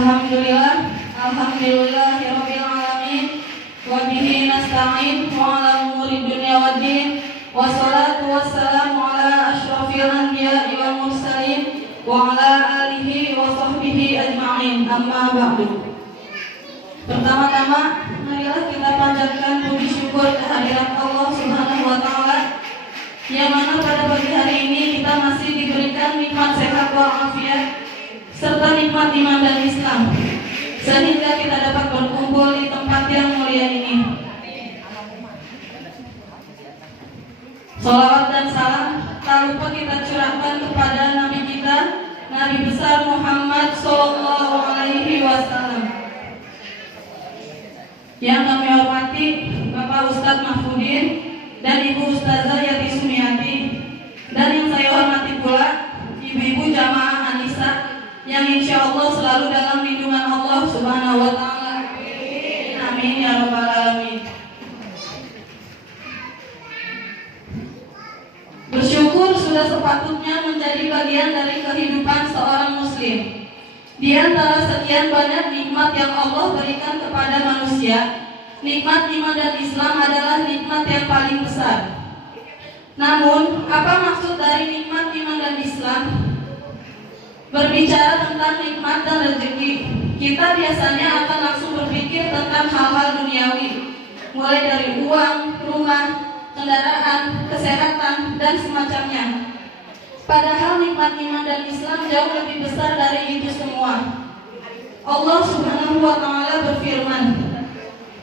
Alhamdulillahirabbil alamin wa bihi nasta'in wa ala umuri dunya waddin wassalatu wassalamu ala asyrafil anbiya'i wal mursalin wa ala alihi wa sahbihi ajma'in, amma ba'du. Pertama-tama marilah kita panjatkan puji syukur kehadirat Allah Subhanahu wa taala yang mana pada pagi hari ini kita masih diberikan nikmat sehat walafiat serta nikmat iman dan Islam, sehingga kita dapat berkumpul di tempat yang mulia ini. Salawat dan salam tak lupa kita curahkan kepada Nabi kita, Nabi besar Muhammad Sallallahu Alaihi Wasallam. Yang kami hormati Bapak Ustadz Mahfudin dan Ibu Ustazah Yati Sumiati, dan yang saya hormati pula Ibu-ibu Jamaah Anissa yang insya Allah selalu dalam lindungan Allah Subhanahu wa taala. Amin ya rabbal alamin. Bersyukur sudah sepatutnya menjadi bagian dari kehidupan seorang muslim. Di antara sekian banyak nikmat yang Allah berikan kepada manusia, nikmat iman dan Islam adalah nikmat yang paling besar. Namun, apa maksud dari nikmat iman dan Islam? Berbicara tentang nikmat dan rezeki, kita biasanya akan langsung berpikir tentang hal-hal duniawi, mulai dari uang, rumah, kendaraan, kesehatan, dan semacamnya. Padahal nikmat iman dan Islam jauh lebih besar dari itu semua. Allah Subhanahu wa taala berfirman,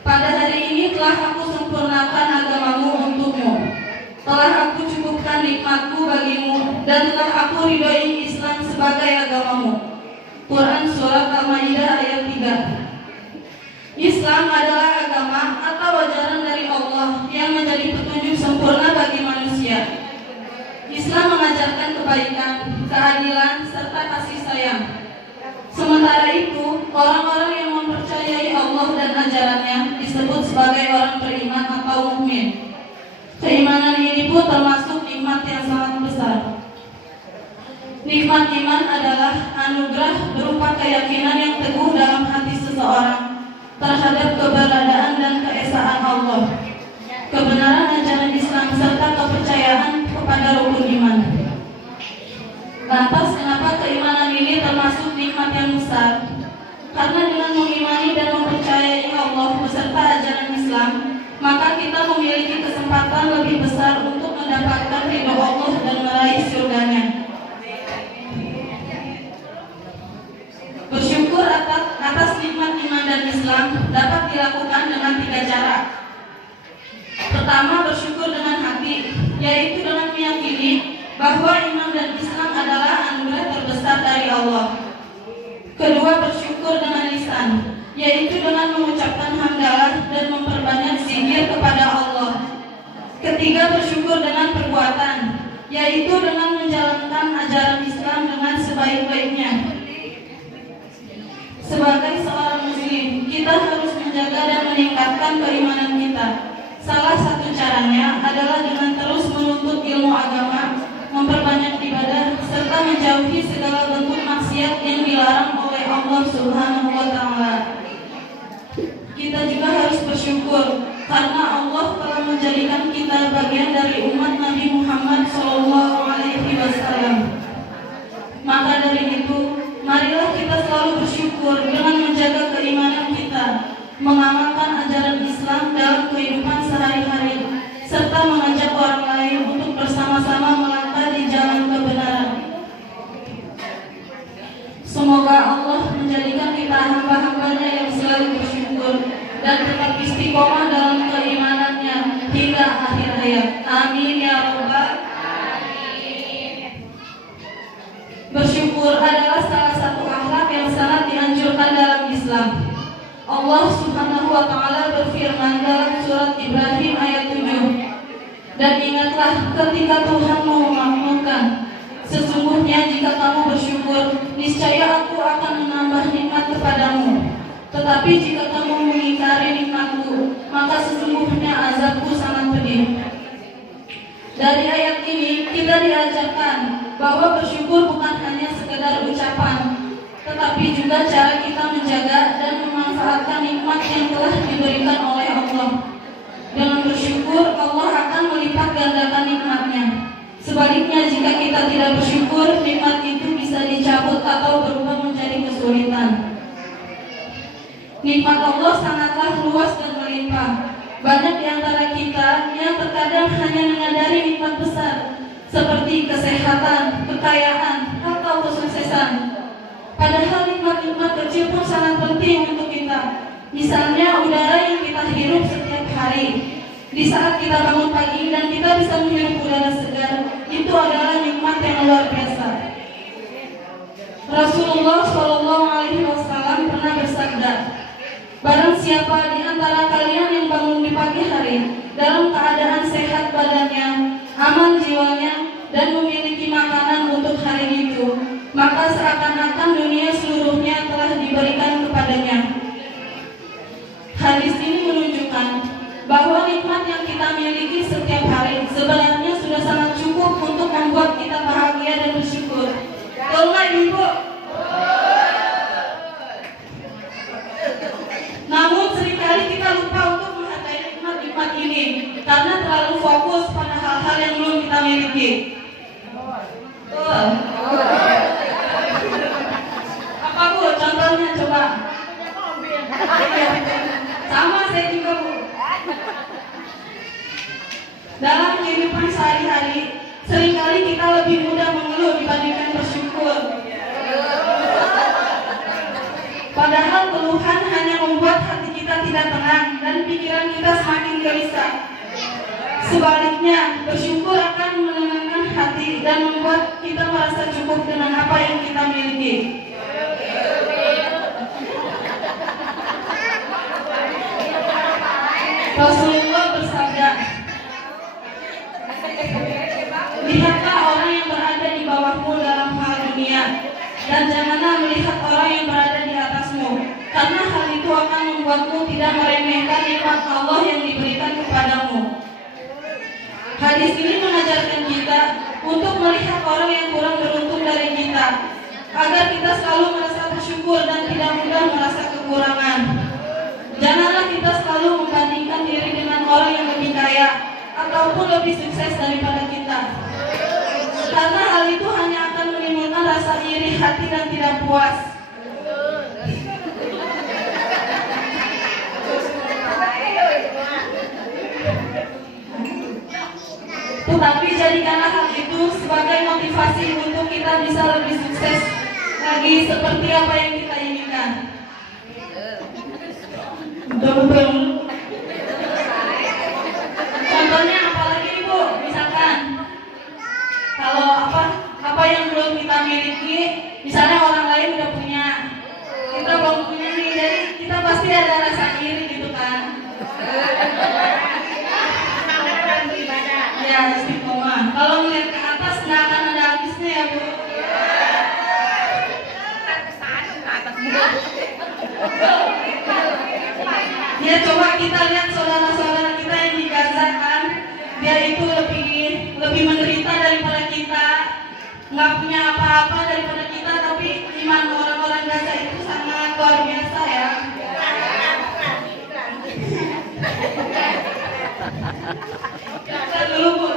"Pada hari ini telah aku sempurnakan agamamu untukmu. Telah aku cukupkan nikmatku bagimu dan telah aku ridhoi Islam sebagai agamamu." Quran Surat Al-Maidah ayat 3. Islam adalah agama atau ajaran dari Allah yang menjadi petunjuk sempurna bagi manusia. Islam mengajarkan kebaikan, keadilan, serta kasih sayang. Sementara itu, orang-orang yang mempercayai Allah dan ajarannya disebut sebagai orang beriman atau mukmin. Keimanan ini pun termasuk nikmat yang sangat besar. Nikmat iman adalah anugerah berupa keyakinan yang teguh dalam hati seseorang terhadap keberadaan dan keesaan Allah, kebenaran ajaran Islam, serta kepercayaan kepada rukun iman. Lantas, kenapa keimanan ini termasuk nikmat yang besar? Karena dengan mengimani dan mempercayai Allah beserta ajaran Islam, maka kita memiliki kesempatan lebih besar untuk mendapatkan ridho Allah dan meraih surganya. Bersyukur atas nikmat iman dan Islam dapat dilakukan dengan 3 cara. Pertama, bersyukur dengan hati, yaitu dengan meyakini bahwa iman dan Islam adalah anugerah terbesar dari Allah. Kedua, bersyukur dengan lisan, yaitu dengan mengucapkan hamdalah dan memperbanyak zikir kepada Allah. Ketiga, bersyukur dengan perbuatan, yaitu dengan menjalankan ajaran Islam dengan sebaik-baiknya. Sebagai seorang muslim, kita harus menjaga dan meningkatkan keimanan kita. Salah satu caranya adalah dengan terus menuntut ilmu agama, memperbanyak ibadah, serta menjauhi segala bentuk maksiat yang dilarang oleh Allah Subhanahu wa taala. Kita juga harus bersyukur karena Allah telah menjadikan kita bagian dari umat Nabi Muhammad Sallallahu Alaihi Wasallam. Maka dari itu, marilah kita selalu bersyukur dengan menjaga keimanan kita, mengamalkan ajaran Islam dalam kehidupan sehari-hari, serta mengajak orang lain untuk bersama-sama melangkah di jalan kebenaran. Semoga Allah menjadikan kita hamba-hambanya yang selalu bersyukur dan tetap istiqomah dalam keimanannya hingga akhir hayat. Amin ya rabbal alamin. Bersyukur adalah salah satu akhlak yang sangat dianjurkan dalam Islam. Allah Subhanahu wa taala berfirman dalam surat Ibrahim ayat 7, "Dan ingatlah ketika Tuhan mau memakmurkan, sesungguhnya jika kamu bersyukur, niscaya aku akan menambah nikmat kepadamu. Tetapi jika kamu mengingkari nikmatku, maka sesungguhnya azabku sangat pedih." Dari ayat ini kita diajarkan bahwa bersyukur bukan hanya sekedar ucapan, tetapi juga cara kita menjaga dan memanfaatkan nikmat yang telah diberikan oleh Allah. Dengan bersyukur, Allah akan melipat gandakan nikmatnya. Sebaliknya, jika kita tidak bersyukur, nikmat itu bisa dicabut atau berubah menjadi kesulitan. Nikmat Allah sangatlah luas dan melimpah. Banyak di antara kita yang terkadang hanya menyadari nikmat besar seperti kesehatan, kekayaan, atau kesuksesan. Padahal nikmat-nikmat kecil pun sangat penting untuk kita. Misalnya udara yang kita hirup setiap hari. Di saat kita bangun pagi dan kita bisa menghirup udara segar, itu adalah nikmat yang luar biasa. Rasulullah SAW pernah bersabda, barang siapa di antara kalian yang bangun di pagi hari dalam keadaan sehat badannya, aman jiwanya, dan memiliki makanan untuk hari itu, maka seakan-akan dunia seluruhnya telah diberikan kepadanya. Hadis ini menunjukkan bahwa nikmat yang kita miliki setiap hari sebenarnya sudah sangat cukup untuk membuat kita bahagia dan bersyukur. Betul nggak, Ibu? Namun seringkali kita lupa untuk menghargai nikmat-nikmat ini karena terlalu fokus pada hal-hal yang belum kita miliki. Apa Bu? Contohnya coba. Sama saya juga Bu. Dalam kehidupan sehari-hari, seringkali kita lebih mudah mengeluh dibandingkan bersyukur. Padahal keluhan hanya membuat hati kita tidak tenang dan pikiran kita semakin gelisah. Sebaliknya, bersyukur akan menenangkan hati dan membuat kita merasa cukup dengan apa yang kita miliki. Rasulullah bersabda, lihatlah orang yang berada di bawahmu dalam hal dunia, dan janganlah melihat orang yang berada di atasmu, karena hal itu akan membuatmu tidak meremehkan nikmat Allah yang diberikan kepadamu. Hadis ini mengajarkan kita untuk melihat orang yang kurang beruntung dari kita, agar kita selalu merasa bersyukur dan tidak mudah merasa kekurangan. Janganlah kita selalu membandingkan diri dengan orang yang lebih kaya ataupun lebih sukses daripada kita, karena hal itu hanya akan menimbulkan rasa iri hati dan tidak puas. Tetapi jadikanlah hal itu sebagai motivasi untuk kita bisa lebih sukses lagi seperti apa yang kita inginkan. Contohnya apalagi Ibu? Misalkan kalau apa yang belum kita miliki, misalnya orang lain udah punya, kita belum punya nih, jadi kita pasti ada rasa iri gitu kan. Ya, istiqomah. Kalau melihat ke atas nggak akan ada habisnya ya Bu. Ya, coba kita lihat saudara-saudara kita yang di Gaza kan, dia itu lebih menderita daripada kita, nggak punya apa-apa daripada kita, tapi iman orang-orang Gaza itu sangat luar biasa ya. Kita dulu Bu.